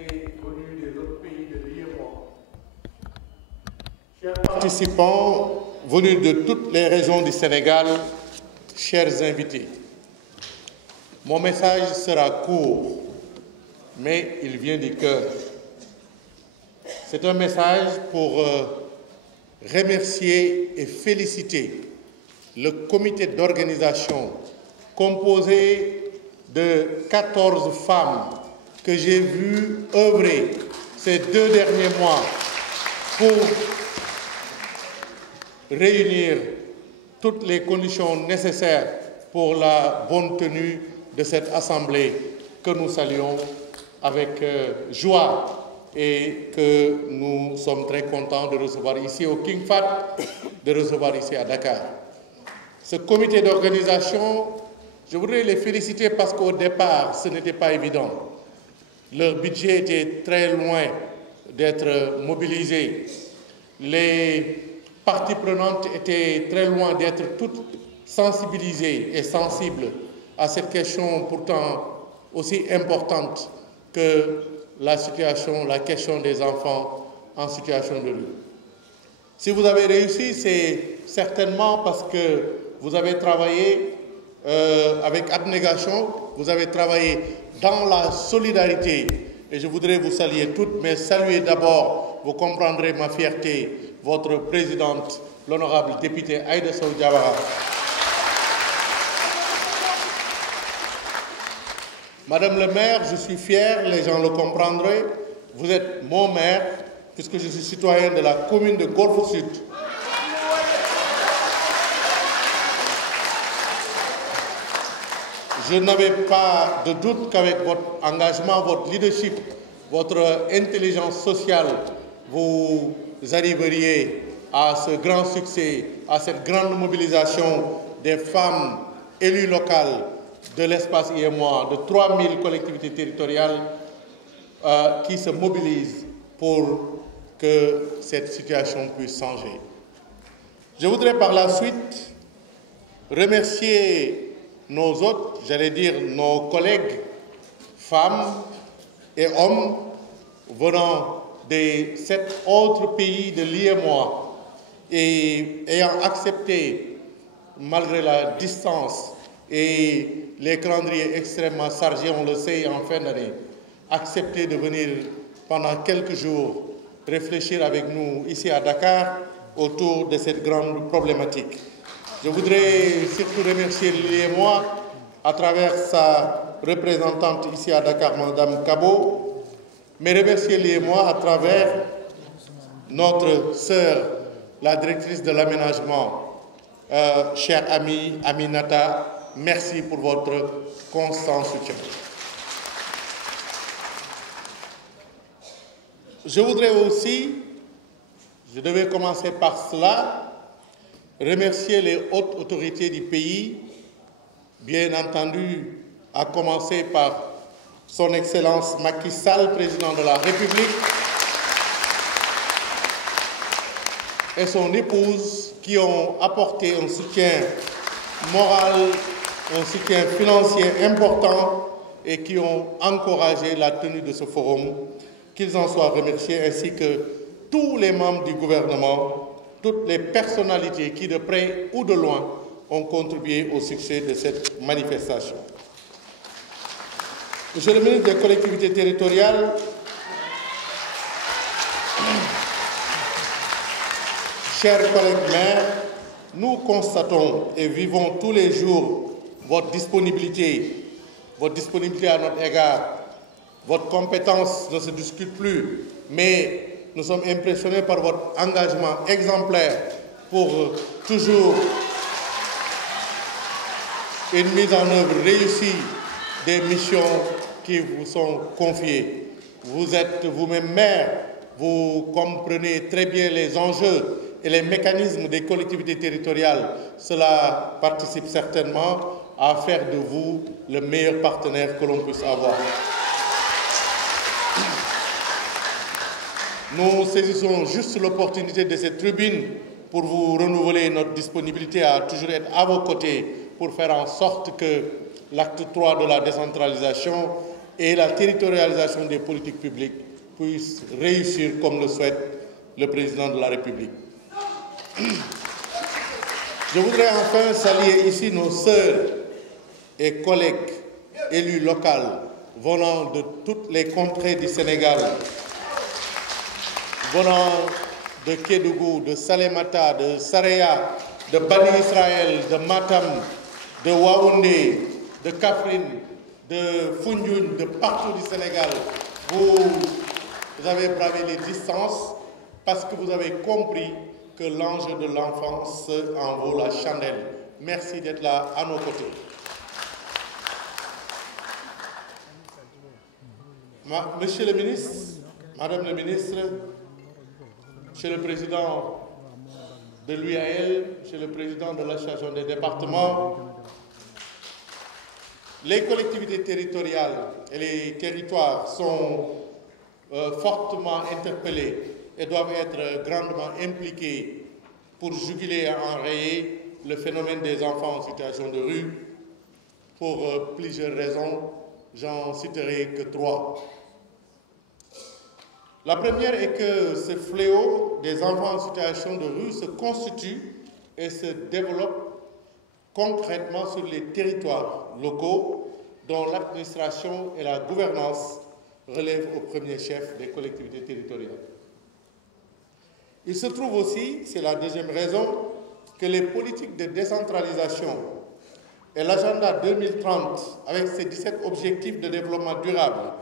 invités venus des autres pays de l'UEMOA, chers participants venus de toutes les régions du Sénégal, chers invités, mon message sera court, mais il vient du cœur. C'est un message pour remercier et féliciter le comité d'organisation composé de 14 femmes que j'ai vues œuvrer ces 2 derniers mois pour réunir toutes les conditions nécessaires pour la bonne tenue de cette assemblée que nous saluons avec joie et que nous sommes très contents de recevoir ici au King Fahd, de recevoir ici à Dakar. Ce comité d'organisation, je voudrais les féliciter parce qu'au départ, ce n'était pas évident. Leur budget était très loin d'être mobilisé. Les parties prenantes étaient très loin d'être toutes sensibilisées et sensibles à cette question pourtant aussi importante que la question des enfants en situation de rue. Si vous avez réussi, c'est certainement parce que vous avez travaillé avec abnégation, vous avez travaillé dans la solidarité. Et je voudrais vous saluer toutes, mais saluer d'abord, vous comprendrez ma fierté, votre présidente, l'honorable députée Aïda Sow Diawara. Madame le maire, je suis fier, les gens le comprendraient, vous êtes mon maire, puisque je suis citoyen de la commune de Golfe Sud. Je n'avais pas de doute qu'avec votre engagement, votre leadership, votre intelligence sociale, vous arriveriez à ce grand succès, à cette grande mobilisation des femmes élues locales de l'espace IEMOA, de 3000 collectivités territoriales qui se mobilisent pour que cette situation puisse changer. Je voudrais par la suite remercier nos autres, j'allais dire nos collègues, femmes et hommes venant des 7 autres pays de l'IEMOA et ayant accepté, malgré la distance et les calendriers extrêmement chargés, on le sait, en fin d'année, accepté de venir pendant quelques jours réfléchir avec nous ici à Dakar autour de cette grande problématique. Je voudrais surtout remercier l'IEMOA à travers sa représentante ici à Dakar, Mme Kabo, mais remercier l'IEMOA à travers notre sœur, la directrice de l'aménagement, chère amie Aminata. Merci pour votre constant soutien. Je voudrais aussi, je devais commencer par cela, remercier les hautes autorités du pays, bien entendu, à commencer par son Excellence Macky Sall, président de la République, et son épouse, qui ont apporté un soutien moral, un soutien financier important et qui ont encouragé la tenue de ce forum. Qu'ils en soient remerciés, ainsi que tous les membres du gouvernement, toutes les personnalités qui, de près ou de loin, ont contribué au succès de cette manifestation. Monsieur le ministre des collectivités territoriales, chers collègues maires, nous constatons et vivons tous les jours votre disponibilité à notre égard. Votre compétence ne se discute plus, mais nous sommes impressionnés par votre engagement exemplaire pour toujours une mise en œuvre réussie des missions qui vous sont confiées. Vous êtes vous-même maire, vous comprenez très bien les enjeux et les mécanismes des collectivités territoriales. Cela participe certainement à faire de vous le meilleur partenaire que l'on puisse avoir. Nous saisissons juste l'opportunité de cette tribune pour vous renouveler notre disponibilité à toujours être à vos côtés pour faire en sorte que l'acte 3 de la décentralisation et la territorialisation des politiques publiques puissent réussir comme le souhaite le président de la République. Je voudrais enfin saluer ici nos sœurs et collègues élus locaux venant de toutes les contrées du Sénégal, venant de Kédougou, de Salémata, de Saraya, de Bani Israël, de Matam, de Waoundé, de Kaffrine, de Foundiougne, de partout du Sénégal. Vous avez bravé les distances parce que vous avez compris que l'enjeu de l'enfance en vaut la chandelle. Merci d'être là à nos côtés. Monsieur le ministre, Madame le ministre, Monsieur le Président de l'UAL, Monsieur le Président de l'Association des départements, les collectivités territoriales et les territoires sont fortement interpellés et doivent être grandement impliqués pour juguler et enrayer le phénomène des enfants en situation de rue pour plusieurs raisons. J'en citerai que 3. La première est que ce fléau des enfants en situation de rue se constitue et se développe concrètement sur les territoires locaux dont l'administration et la gouvernance relèvent au premier chef des collectivités territoriales. Il se trouve aussi, c'est la deuxième raison, que les politiques de décentralisation et l'agenda 2030, avec ses 17 objectifs de développement durable,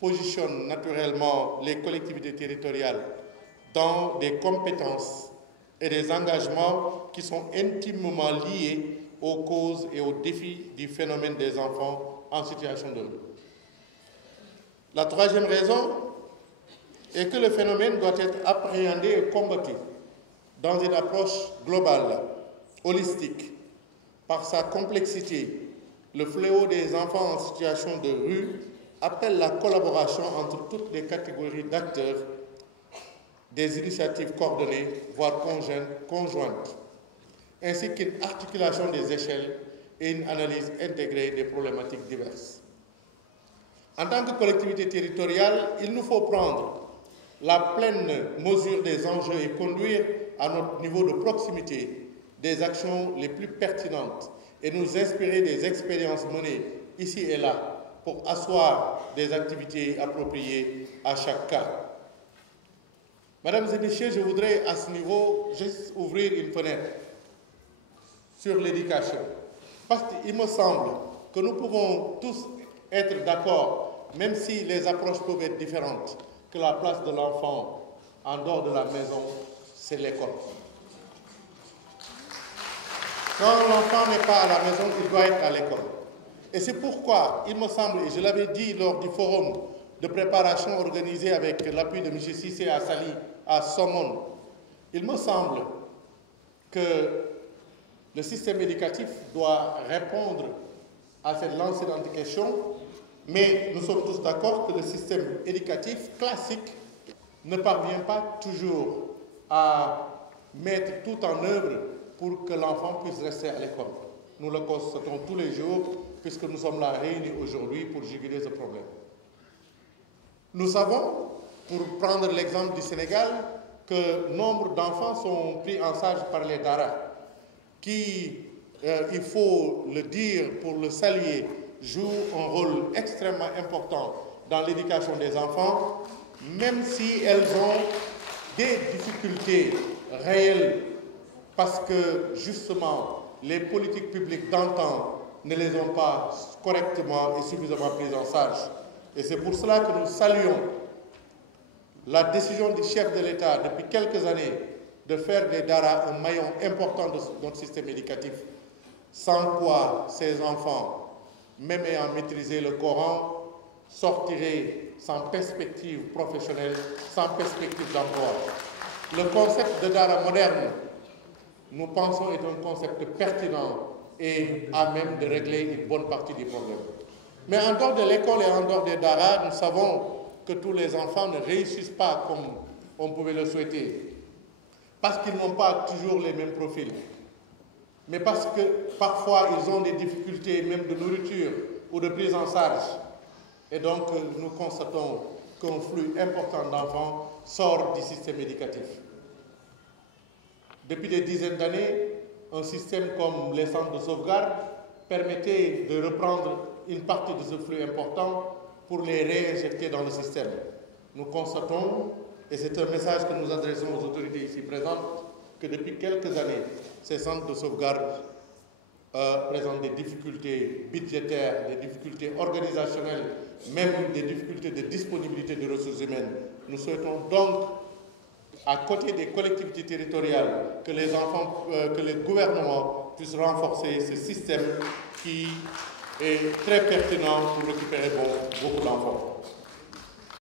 positionnent naturellement les collectivités territoriales dans des compétences et des engagements qui sont intimement liés aux causes et aux défis du phénomène des enfants en situation de rue. La troisième raison est que le phénomène doit être appréhendé et combattu dans une approche globale, holistique. Par sa complexité, le fléau des enfants en situation de rue appelle la collaboration entre toutes les catégories d'acteurs, des initiatives coordonnées, voire conjointes, ainsi qu'une articulation des échelles et une analyse intégrée des problématiques diverses. En tant que collectivité territoriale, il nous faut prendre la pleine mesure des enjeux et conduire à notre niveau de proximité des actions les plus pertinentes et nous inspirer des expériences menées ici et là pour asseoir des activités appropriées à chaque cas. Mesdames et messieurs, je voudrais à ce niveau juste ouvrir une fenêtre sur l'éducation. Parce qu'il me semble que nous pouvons tous être d'accord, même si les approches peuvent être différentes, que la place de l'enfant en dehors de la maison, c'est l'école. Quand l'enfant n'est pas à la maison, il doit être à l'école. Et c'est pourquoi, il me semble, et je l'avais dit lors du forum de préparation organisé avec l'appui de M. Cissé à Sali, à Somone, il me semble que le système éducatif doit répondre à cette lancée question, mais nous sommes tous d'accord que le système éducatif classique ne parvient pas toujours à mettre tout en œuvre pour que l'enfant puisse rester à l'école. Nous le constatons tous les jours, puisque nous sommes là réunis aujourd'hui pour juguler ce problème. Nous savons, pour prendre l'exemple du Sénégal, que nombre d'enfants sont pris en charge par les daras, qui, il faut le dire pour le saluer, jouent un rôle extrêmement important dans l'éducation des enfants, même si elles ont des difficultés réelles, parce que justement, les politiques publiques d'antan ne les ont pas correctement et suffisamment prises en charge. Et c'est pour cela que nous saluons la décision du chef de l'État depuis quelques années de faire des daras un maillon important de notre système éducatif, sans quoi ces enfants, même ayant maîtrisé le Coran, sortiraient sans perspective professionnelle, sans perspective d'emploi. Le concept de dara moderne, nous pensons, est un concept pertinent et à même de régler une bonne partie du problème. Mais en dehors de l'école et en dehors des daras, nous savons que tous les enfants ne réussissent pas comme on pouvait le souhaiter, parce qu'ils n'ont pas toujours les mêmes profils, mais parce que parfois ils ont des difficultés même de nourriture ou de prise en charge. Et donc, nous constatons qu'un flux important d'enfants sort du système éducatif. Depuis des dizaines d'années, un système comme les centres de sauvegarde permettait de reprendre une partie de ce flux important pour les réinjecter dans le système. Nous constatons, et c'est un message que nous adressons aux autorités ici présentes, que depuis quelques années, ces centres de sauvegarde présentent des difficultés budgétaires, des difficultés organisationnelles, même des difficultés de disponibilité de ressources humaines. Nous souhaitons donc, à côté des collectivités territoriales, que les enfants, que le gouvernement puisse renforcer ce système qui est très pertinent pour récupérer beaucoup d'enfants.